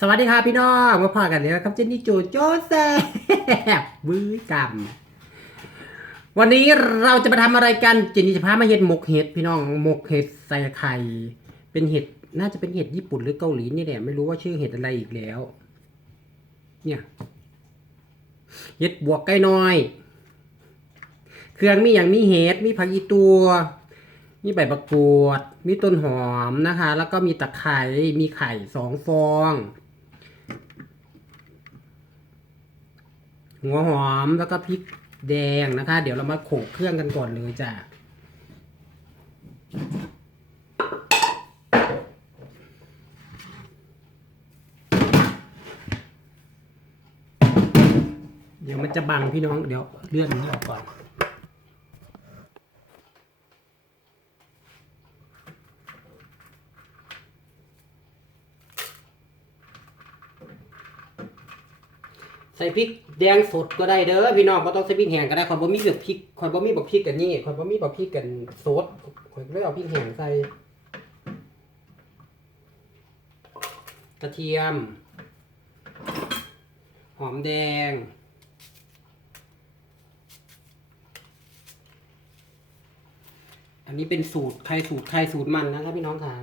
สวัสดีครับพี่น้องมาพากันเลยนะครับเจนนี่โจโจแซ่บบื้อกำวันนี้เราจะมาทำอะไรกันเจนนี่จะพามาเห็ดหมกเห็ดพี่น้องหมกเห็ดใส่ไข่เป็นเห็ดน่าจะเป็นเห็ดญี่ปุ่นหรือเกาหลีนี่แหละไม่รู้ว่าชื่อเห็ดอะไรอีกแล้ว เนี่ยเห็ดบวกไก่น้อย เครื่องมีอย่างมีเห็ดมีผักอีตัวมีใบบักกวด มีต้นหอมนะคะ แล้วก็มีตะไคร้ มีไข่สองฟอง หัวหอมแล้วก็พริกแดงนะคะ เดี๋ยวเรามาโขลกเครื่องกันก่อนเลยจ้ะเดี๋ยวมันจะบังพี่น้องเดี๋ยวเลื่อนนี้ออกก่อน ส่พริกแดงสดก็ได้เด้อพี่น้องก็ต้องใส่พริกแห้งก็ได้ข่อยบ่มีแบบพริกข่อยบ่มีแบบพริกกันนี่ข่อยบ่มีแบบพริกกันสดข่อยเลยเอาพริกแห้งใส่กระเทียม หอมแดงอันนี้เป็นสูตรใครสูตรใครสูตรมันนะครับพี่น้องค่ะ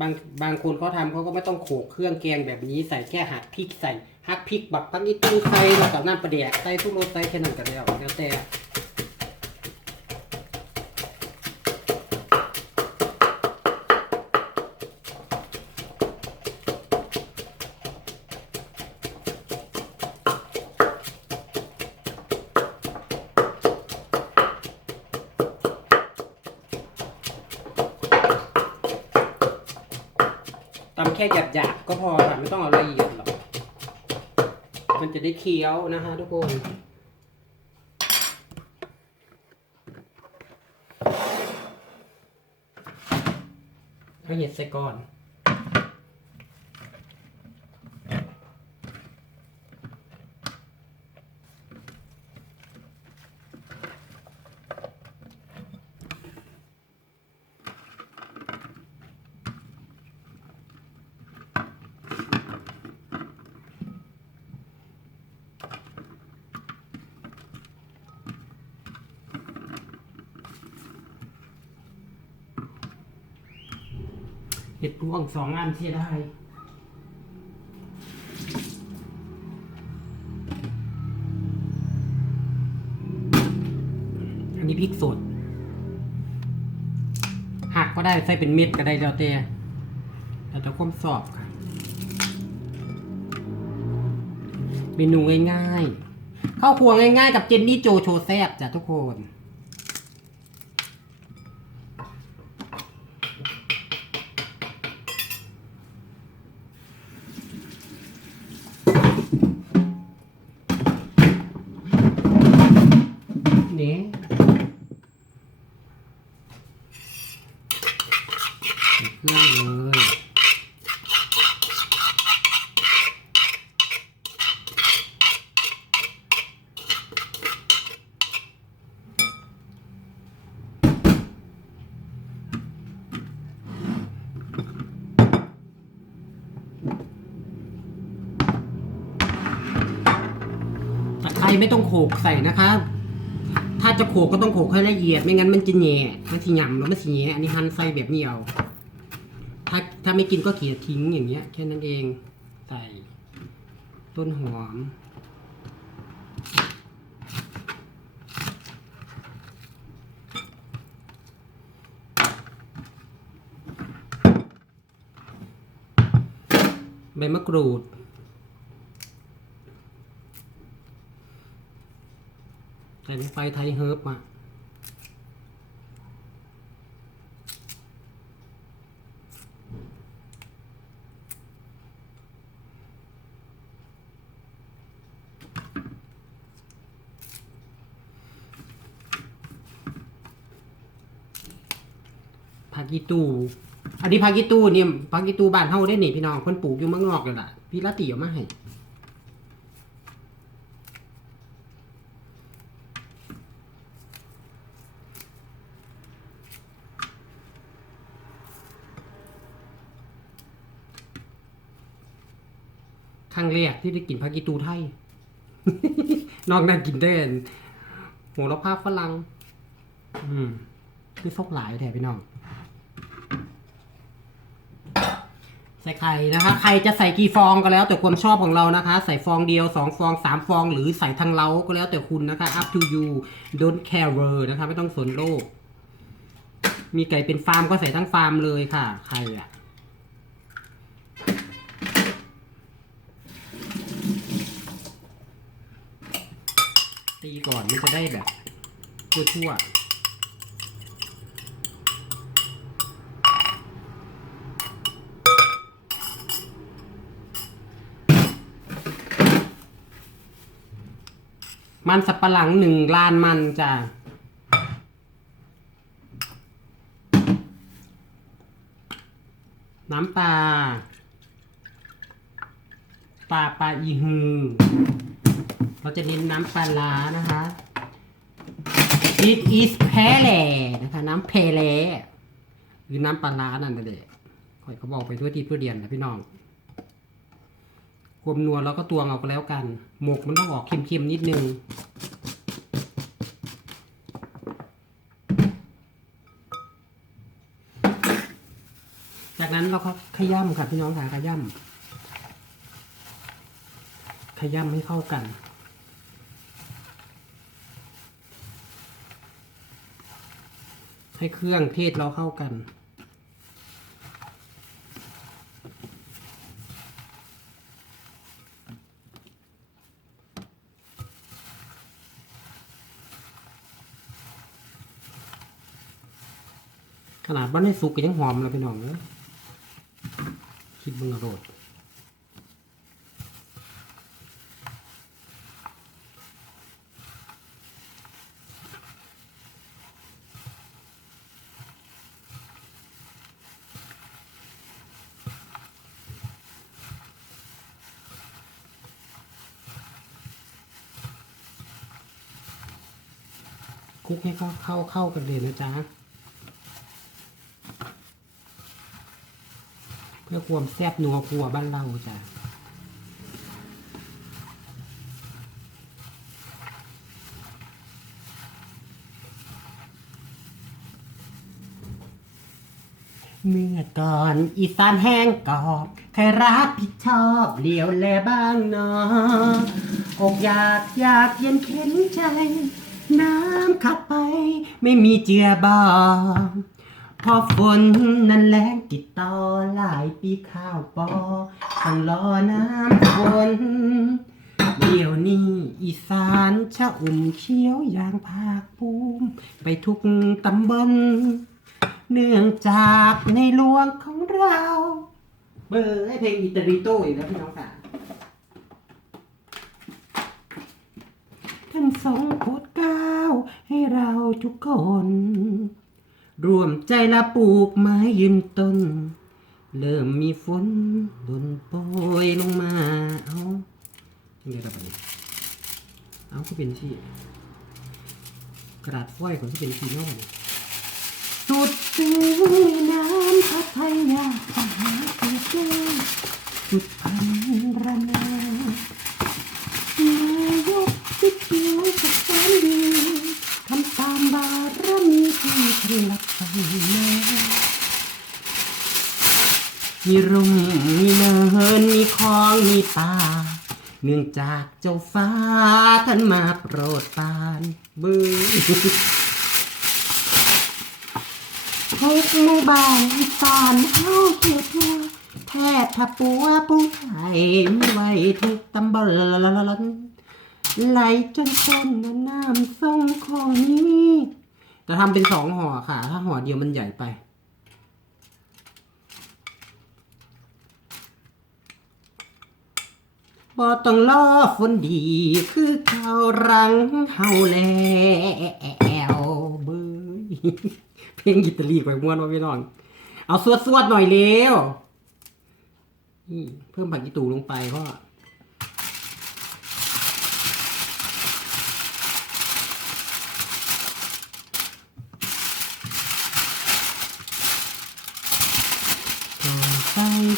บางบางคนเขาทำเขาก็ไม่ต้องโขลกเครื่องแกงแบบนี้ใส่แค่หักพริกใส่หักพริกบักพักอีตุ้งใส่แล้วกับน้ำปลาแดกใส่ทุกรสใส่แค่นั้นก็แล้วแล้วแต่ ตำแค่หยาบๆก็พอค่ะไม่ต้องเอาละเอียดหรอก มันจะได้เคี้ยวนะคะทุกคนเอาเห็ดใส่ก่อน เห็ดพวงสองอันเสียได้อันนี้พริกสด หักก็ได้ใส่เป็นเม็ดก็ได้แล้วแต่แต่ต้องความสอบค่ะเมนูง่ายๆข้าวครัวง่ายๆ กับเจนนี่โจโชแซบจ้ะทุกคนเครื่องเลยตะ ไม่ต้องโขลกใส่นะคะถ้าจะโขลกก็ต้องโขลกให้ละเอียด ไม่งั้นมันจะแหน่มันสิหยำแล้วมันสิแหน่อันนี้หั่นใส่แบบนี้เอาถ้าถ้าไม่กินก็เขี่ยทิ้งอย่างเงี้ยแค่นั้นเองใส่ต้นหอมใบมะกรูด ใส่ลงไปไทยเฮิร์บอะผักอีตูอันนี้ผักอีตูเนี่ยผักอีตูบ้านเฮาได้นี่พี่น้องคนปลูกอยู่เมืองนอกเลยล่ะพี่ละตีเอามาให้ ครั้งแรกที่ได้กินผักกีตูไทย นอกนั้นกินได้โหระพาฝรั่งอืมคือซกหลายแถพี่น้องใส่ไข่นะคะใครจะใส่กี่ฟองก็แล้ว แต่ความชอบของเรานะคะ ใส่ฟองเดียวสองฟองสามฟอง หรือใส่ทั้งเล้าก็แล้วแต่คุณนะคะ up to you don't care นะคะ ไม่ต้องสนโลก มีไก่เป็นฟาร์มก็ใส่ทั้งฟาร์มเลยค่ะใครอะ ตีก่อนมันจะได้แบบทั่วๆมันสับปะหลังหนึ่งลานมันจ้ะน้ำปลาปลาปลาอีฮือ เราจะเน้นน้ำปลาร้านะคะ it is แพแหล่นะคะน้ำแพแหล่หรือน้ำปลาร้านั่นแหละคอยเขาบอกไปทั่วที่เพื่อเดียนนะพี่น้องความนัวเราก็ตวงเอาก็แล้วกัน หมกมันต้องออกเค็มๆนิดนึงจากนั้นเราก็ขย้ำค่ะพี่น้องค่ะขย้ำขย้ำให้เข้ากัน ให้เครื่องเทศเราเข้ากัน ขนาดบ้านให้สุกก็ยังหอมเลยพี่น้องเนอะคิดเบึงอรด คลุกให้เข้าเข้าเข้ากันเลยนะจ๊ะ เพื่อความแซ่บนัวครัวบ้านเราจ้ะเมื่อก่อนอีสานแห้งกรอบใครรับผิดชอบเลี้ยวแลบ้างเนาะอกอยากอยากเย็นเข็นใจ น้ำขับไป ไม่มีเจือบอพอฝนนั้นแรงติดต่อหลายปีข้าวปอต้องรอน้ำฝนเดี๋ยวนี้อีสานชะอุ่มเขียวอย่างภาคภูมิไปทุกตำบลเนื่องจากในหลวงของเรา เบอร์ให้เพลงอิตาลีโต้อีกแล้วพี่น้องค่ะท่านทรงโป ข้าให้เราทุกคน รวมใจละปลูกไม้ยืนต้น เริ่มมีฝนดนโปรยลงมา เอายังไงกับอันนี้เอาก็เป็นที่ กระดาษฝ้อยของที่เป็นที่นอกสุดซึ้งน้ำพัทยาหารเกิดเจอสุดพัน มีรุ่งมีเนินมีคลองมีป่า เนื่องจากเจ้าฟ้าท่านมาโปรดปานบือทุกหมู่บ้านอีสานเฮาเกียวทั่วแทบถ้าปัวปูไข่ไม่ไหวทุกตำบลไหลจนต้นน้ำทรงของนี้ จะทำเป็นสองห่อค่ะ ถ้าห่อเดียวมันใหญ่ไปบ่ต้องรอฝนดี คือเขารังเฮาแล้วเบยเพลงกิตาลีไว้ม่วนว่าพี่น้อง เอาสวดๆหน่อยเร็วเพิ่มผักกีตูลงไปก็ก่อน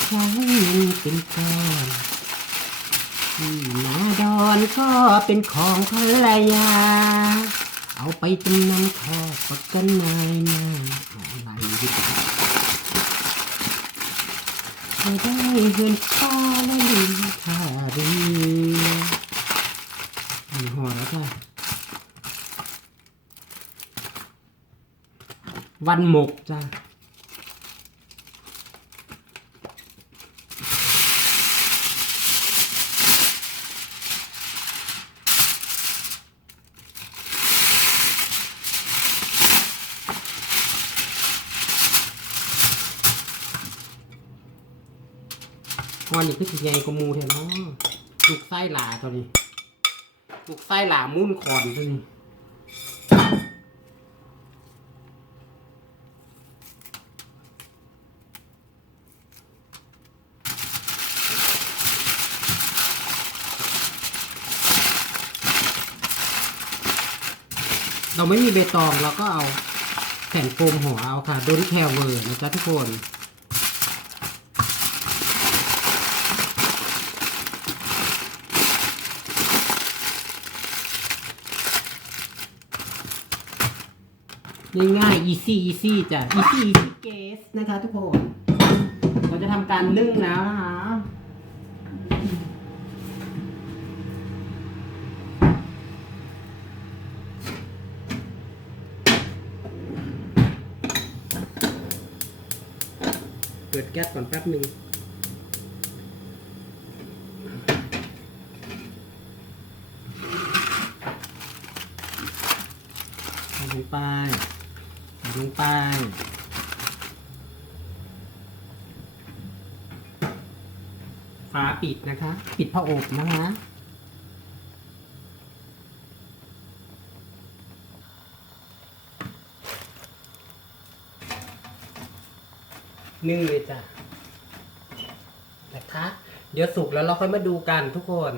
ไปใช้เงินเป็นก้อนที่นาดอนก็เป็นของภรรยา เอาไปจำนำขอประกันนายหน้าอะไรดีกว่าจะได้เห็นฟ้าและลินทารีมีห่อแล้วจ้ะวันหมกจ้ะ วันนี้คือสิใหญ่กว่าหมูแท้เนาะลูกไส้หลาตัวนี้ลูกไส้หลามุ่นคอนตัวนี้เราไม่มีเบตองเราก็เอาแผ่นโฟมห่อเอาค่ะโดนแคลเวอร์นะจ๊ะทุกคน ง่ายๆ easy easy จ้ะ easy easy guess นะคะทุกคน เราจะทำการนึ่งแล้วนะคะเปิดแก๊สก่อนแป๊บหนึ่งใส่ลงไปใส่ ลงไปฝาปิดนะคะ ปิดผ้าอบนะคะนึ่งเลยจ้ะนะคะ เดี๋ยวสุกแล้วเราค่อยมาดูกันทุกคน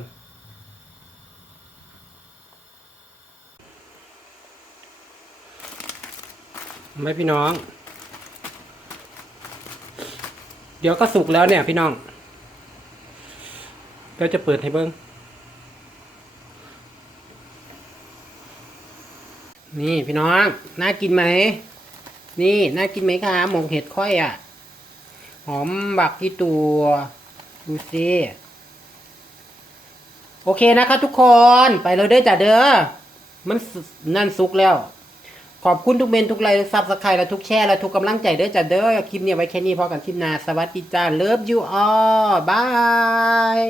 ไม่พี่น้อง เดี๋ยวก็สุกแล้วเนี่ย พี่น้องเราจะเปิดให้เบิ้งนี่พี่น้อง น่ากินไหม นี่ น่ากินไหมคะหมกเห็ดค่อยอะ่ะ หอมบักกี่ตัว ดูสิโอเคนะครับทุกคน ไปเลยเด้อจ้ะเด้อ มันนั่นสุกแล้ว ขอบคุณทุกเมนทุกไลค์ทุกซับสไครต์และทุกแชร์และทุกกำลังใจเด้อจ้ะเด้อคลิปนี้ไว้แค่นี้พอกันคลิปหน้าสวัสดีจ้าเลิฟยูออบาย